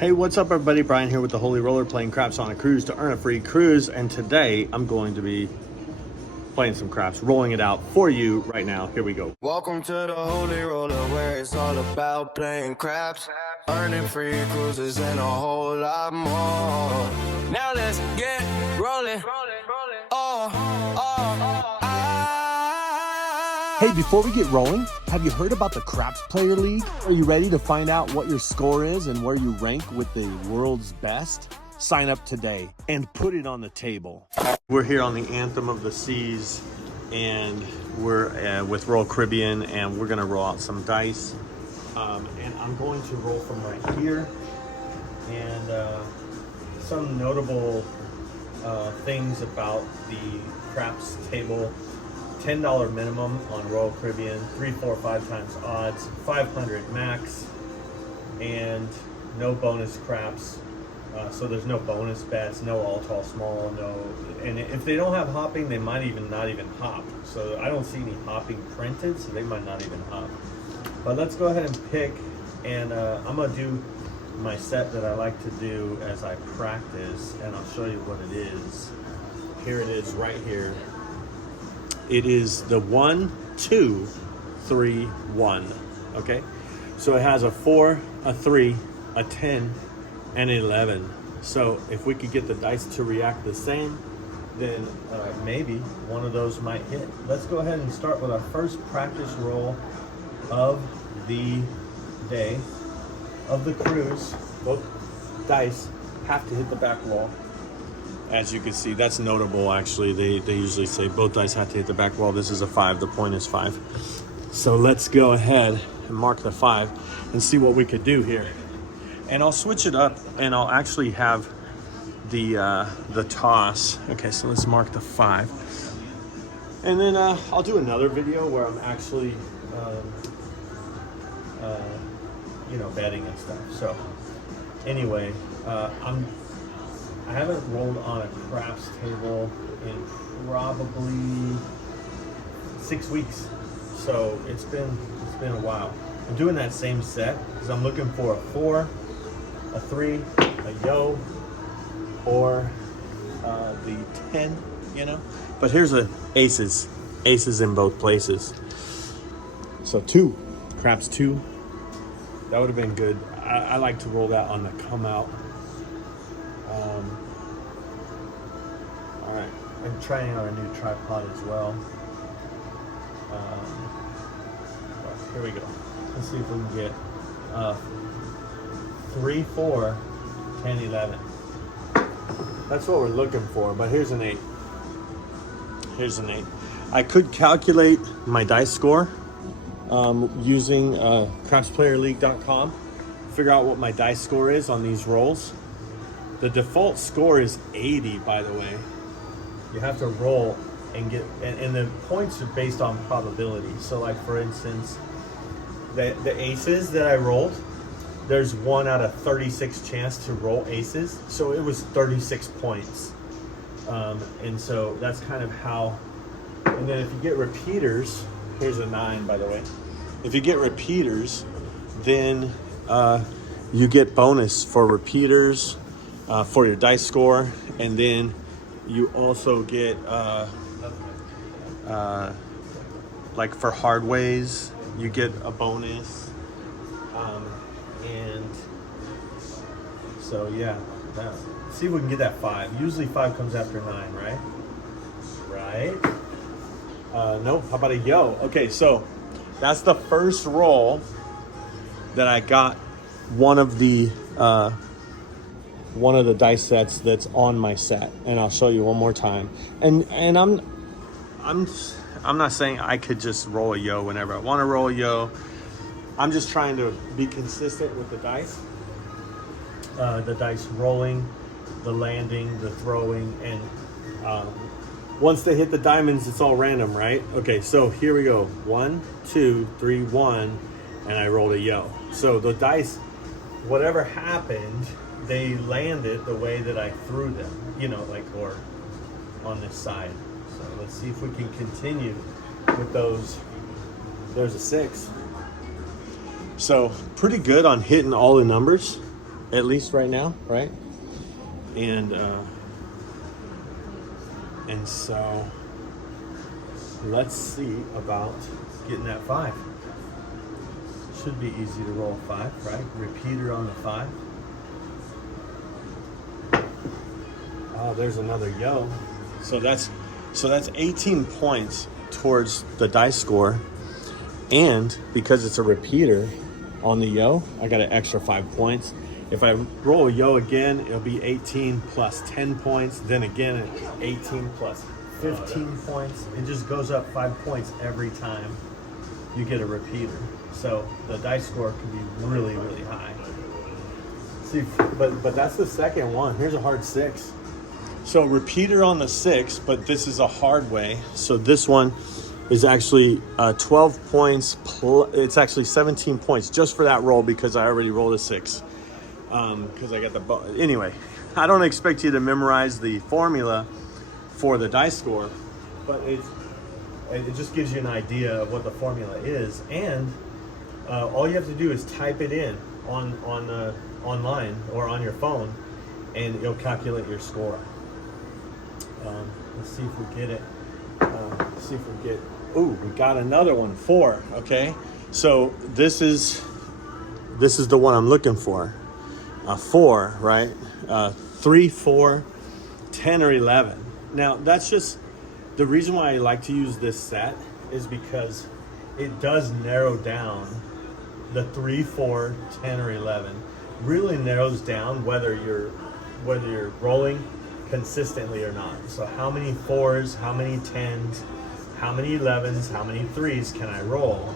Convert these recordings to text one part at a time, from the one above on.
Hey, what's up everybody? Brian here with the Holy Roller, playing craps on a cruise to earn a free cruise. And today I'm going to be playing some craps, rolling it out for you right now. Here we go. Welcome to the Holy Roller, where it's all about playing craps, earning free cruises, and a whole lot more. Now let's get rolling. Hey, before we get rolling, have you heard about the Craps Player League? Are you ready to find out what your score is and where you rank with the world's best? Sign up today and put it on the table. We're here on the Anthem of the Seas, and we're with Royal Caribbean, and we're gonna roll out some dice. And I'm going to roll from right here. And some notable things about the craps table: $10 minimum on Royal Caribbean, 3, 4, 5 times odds, 500 max, and no bonus craps. So there's no bonus bets, no all tall small, no. And if they don't have hopping, they might not even hop. So I don't see any hopping printed, so they might not even hop. But let's go ahead and pick, and I'm gonna do my set that I like to do as I practice, and I'll show you what it is. Here it is right here. It is the 1, 2, 3, 1. Okay, so it has a 4, a 3, a 10, and an 11. So if we could get the dice to react the same, then maybe one of those might hit. Let's go ahead and start with our first practice roll of the day, of the cruise. Both dice have to hit the back wall. As you can see, that's notable actually. They usually say both dice have to hit the back wall. This is a 5, the point is 5. So let's go ahead and mark the 5 and see what we could do here. And I'll switch it up, and I'll actually have the toss. Okay, so let's mark the 5. And then I'll do another video where I'm actually betting and stuff. So anyway, I haven't rolled on a craps table in probably 6 weeks, so it's been a while. I'm doing that same set because I'm looking for a 4, a 3, a yo, or the 10, But here's aces in both places. So 2, craps 2. That would have been good. I like to roll that on the come out. All right, I'm trying out a new tripod as well. Here we go. Let's see if we can get 3, 4, 10, 11. That's what we're looking for, but here's an 8. Here's an 8. I could calculate my dice score using crapsplayerleague.com, figure out what my dice score is on these rolls. The default score is 80, by the way. You have to roll and get, and the points are based on probability. So like for instance, the aces that I rolled, there's 1 out of 36 chance to roll aces. So it was 36 points. And so that's kind of how, and then if you get repeaters, here's a 9, by the way. If you get repeaters, then you get bonus for repeaters, for your dice score, and then you also get like for hard ways, you get a bonus, and so yeah, see if we can get that 5. Usually 5 comes after 9, right? No, how about a yo? Okay, so that's the first roll that I got one of the dice sets that's on my set, and I'll show you one more time. And I'm not saying I could just roll a yo whenever I want to roll a yo. I'm just trying to be consistent with the dice rolling, the landing, the throwing, and once they hit the diamonds, it's all random, right? Okay, so here we go. 1, 2, 3, 1, and I rolled a yo. So the dice, whatever happened, they landed the way that I threw them, or on this side. So let's see if we can continue with those. There's a 6. So pretty good on hitting all the numbers. at least right now, right? And so let's see about getting that 5. Should be easy to roll 5, right? Repeater on the 5. Oh, there's another yo. So that's 18 points towards the dice score. And because it's a repeater on the yo, I got an extra 5 points. If I roll a yo again, it'll be 18 plus 10 points. Then again, 18 plus 15 points. It just goes up 5 points every time you get a repeater. So the dice score can be really, really high. See, but that's the second one. Here's a hard 6. So repeater on the 6, but this is a hard way. So this one is actually 12 points. It's actually 17 points just for that roll because I already rolled a 6. Because I got the anyway. I don't expect you to memorize the formula for the dice score, but it just gives you an idea of what the formula is, and all you have to do is type it in on online or on your phone, and it'll calculate your score. Let's see if we get it. Ooh, we got another one, 4. Okay, so this is the one I'm looking for. 4, right? 3, 4, 10, or 11. Now that's just the reason why I like to use this set is because it does narrow down the 3, 4, 10, or 11. Really narrows down whether you're rolling consistently or not. So how many 4s, how many 10s, how many 11s, how many 3s can I roll?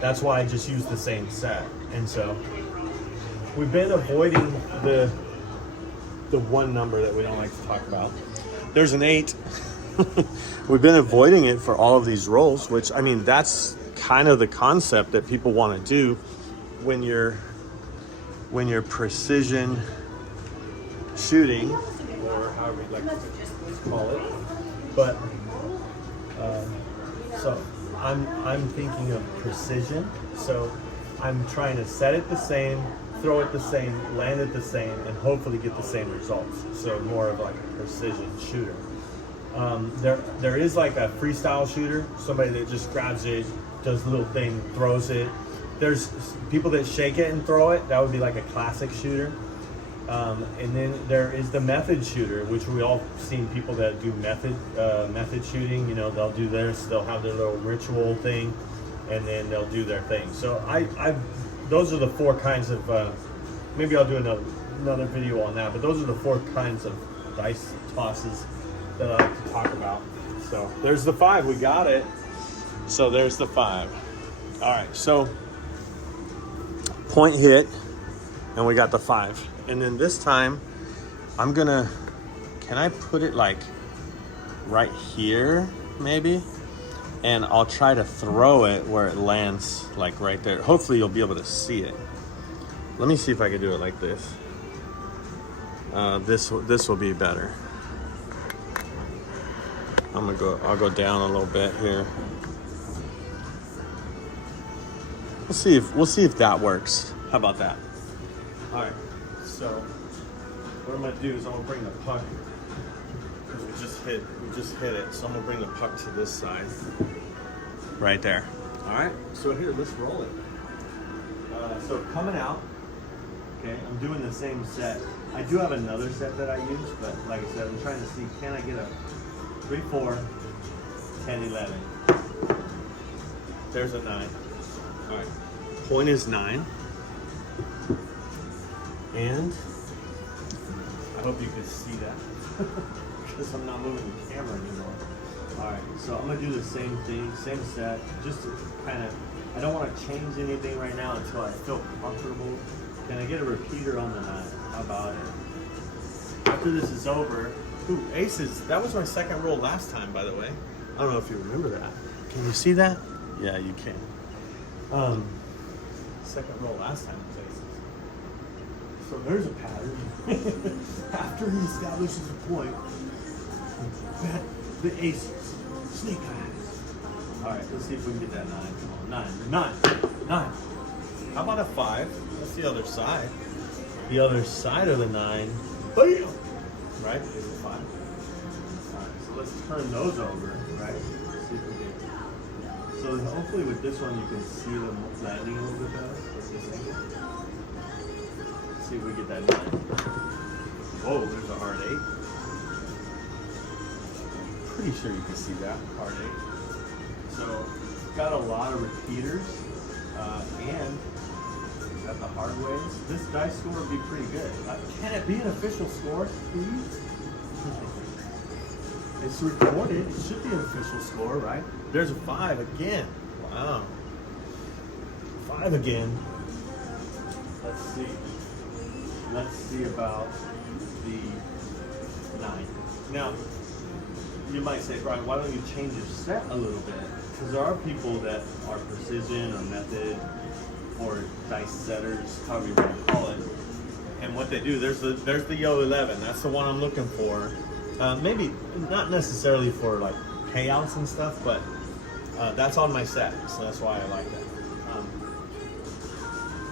That's why I just use the same set. And so we've been avoiding the one number that we don't like to talk about. There's an 8. We've been avoiding it for all of these rolls, which, I mean, that's kind of the concept that people want to do when you're precision shooting, or however you'd like to call it. But so I'm thinking of precision. So I'm trying to set it the same, throw it the same, land it the same, and hopefully get the same results. So more of like a precision shooter. There is like a freestyle shooter, somebody that just grabs it, does a little thing, throws it. There's people that shake it and throw it. That would be like a classic shooter. And then there is the method shooter, which we all seen people that do method shooting. You know, they'll do theirs, they'll have their little ritual thing, and then they'll do their thing. So those are the 4 kinds of, maybe I'll do another video on that, but those are the 4 kinds of dice tosses that I like to talk about. So there's the 5, we got it. So there's the 5. All right, so point hit, and we got the 5. And then this time, can I put it like right here, maybe? And I'll try to throw it where it lands, like right there. Hopefully you'll be able to see it. Let me see if I can do it like this. This will be better. I'll go down a little bit here. We'll see if that works. How about that? All right. So what I'm gonna do is I'm gonna bring the puck, because we just hit it. So I'm gonna bring the puck to this side, right there. All right. So here, let's roll it. So coming out. Okay, I'm doing the same set. I do have another set that I use, but like I said, I'm trying to see, can I get a 3, 4, 10, 11. There's a 9. All right. Point is 9. And I hope you can see that because I'm not moving the camera anymore. All right, so I'm gonna do the same thing, same set, just to kind of, I don't want to change anything right now until I feel comfortable. Can I get a repeater on the 9? How about it? After this is over, ooh, aces, that was my second roll last time, by the way. I don't know if you remember that. Can you see that? Yeah, you can. Second roll last time was aces. So there's a pattern. After he establishes a point, bet the aces, sneak eyes. All right, let's see if we can get that 9. Come on, 9. How about a 5? That's the other side. the other side of the 9, bam, right, is a 5. All right, so let's turn those over, right? See if we can. So hopefully with this one you can see them landing a little bit better. Let's just see. See if we get that 9. Whoa, there's a hard 8. Pretty sure you can see that, hard 8. So got a lot of repeaters, and got the hard ways. This dice score would be pretty good. Can it be an official score, please? It's recorded. It should be an official score, right? There's a 5 again. Wow. 5 again. Let's see. Let's see about the 9. Now, you might say, Brian, why don't you change your set a little bit? Because there are people that are precision or method or dice setters, however you want to call it. And what they do, there's the Yo 11. That's the one I'm looking for. Maybe not necessarily for like payouts and stuff, but that's on my set, so that's why I like that.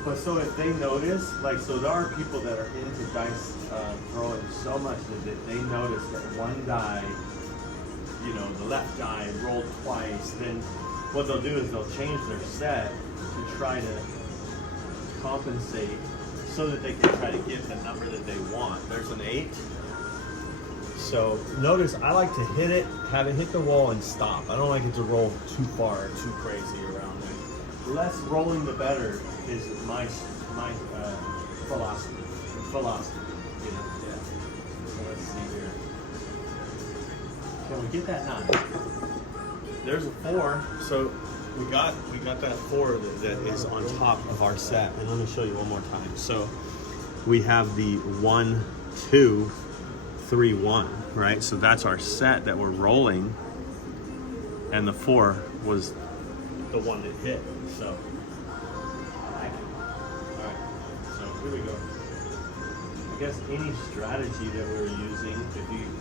But so if they notice, like, so there are people that are into dice throwing so much that they notice that one die, you know, the left die rolled twice, then what they'll do is they'll change their set to try to compensate so that they can try to get the number that they want. There's an 8. So notice I like to hit it, have it hit the wall and stop. I don't like it to roll too far or too crazy around it. Less rolling the better is my philosophy. You know, yeah. So let's see here. Can we get that 9? There's a 4. So we got that 4 that is on top of our set. And let me show you one more time. So we have the 1, 2, 3, 1, right? So that's our set that we're rolling, and the 4 was the one that hit. So I like it. All right, so here we go. I guess any strategy that we're using,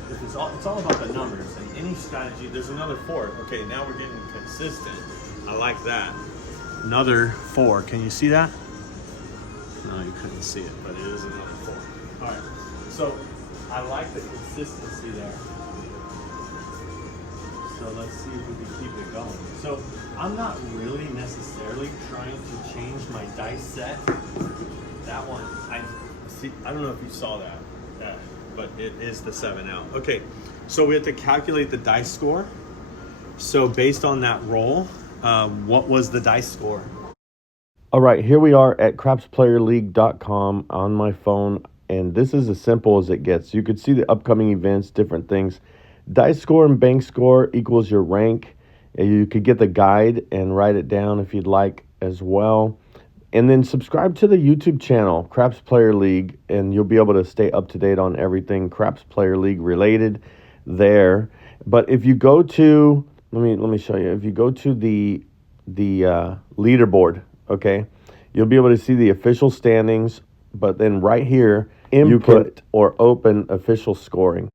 if it's all about the numbers, and any strategy, there's another 4. Okay, now we're getting consistent. I like that. Another 4. Can you see that? No, you couldn't see it, but it is another 4. All right, so I like the consistency there. So let's see if we can keep it going. So I'm not really necessarily trying to change my dice set. That one, I don't know if you saw that, but it is the 7 out. Okay, so we have to calculate the dice score. So based on that roll, what was the dice score? All right, here we are at crapsplayerleague.com on my phone. And this is as simple as it gets. You could see the upcoming events, different things. Dice score and bank score equals your rank. You could get the guide and write it down if you'd like as well. And then subscribe to the YouTube channel, Craps Player League, and you'll be able to stay up to date on everything Craps Player League related there. But if you go to, let me show you. If you go to the leaderboard, okay, you'll be able to see the official standings. But then right here, input or open official scoring.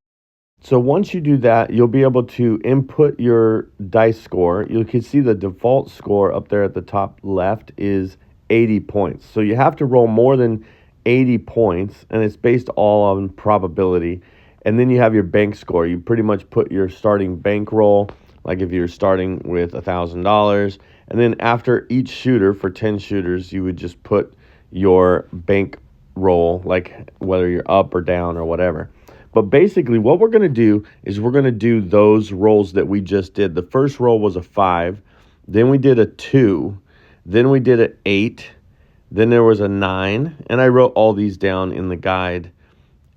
So once you do that, you'll be able to input your dice score. You can see the default score up there at the top left is 80 points. So you have to roll more than 80 points, and it's based all on probability. And then you have your bank score. You pretty much put your starting bank roll, like if you're starting with $1,000. And then after each shooter, for 10 shooters, you would just put your bank roll, like whether you're up or down or whatever. But basically what we're going to do is we're going to do those rolls that we just did. The first roll was a 5, then we did a 2, then we did an 8, then there was a 9, and I wrote all these down in the guide.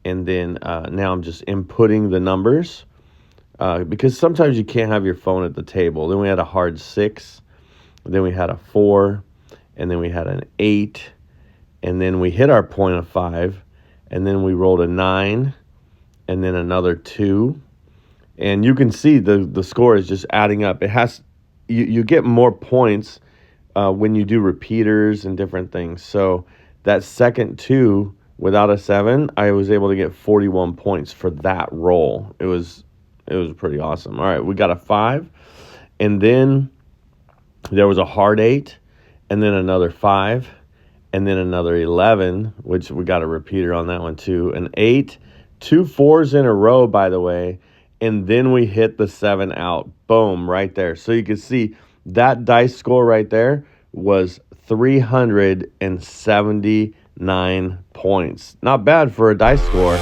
And then now I'm just inputting the numbers because sometimes you can't have your phone at the table. Then we had a hard 6, then we had a 4, and then we had an 8, and then we hit our point of 5, and then we rolled a 9, and then another 2. And you can see the score is just adding up. It has you get more points when you do repeaters and different things. So that second 2 without a 7, I was able to get 41 points for that roll. It was pretty awesome. All right, we got a 5, and then there was a hard 8, and then another 5. and then another 11, which we got a repeater on that one too. An 8, 2 4s in a row, by the way, and then we hit the 7 out. Boom, right there. So you can see that dice score right there was 379 points. Not bad for a dice score.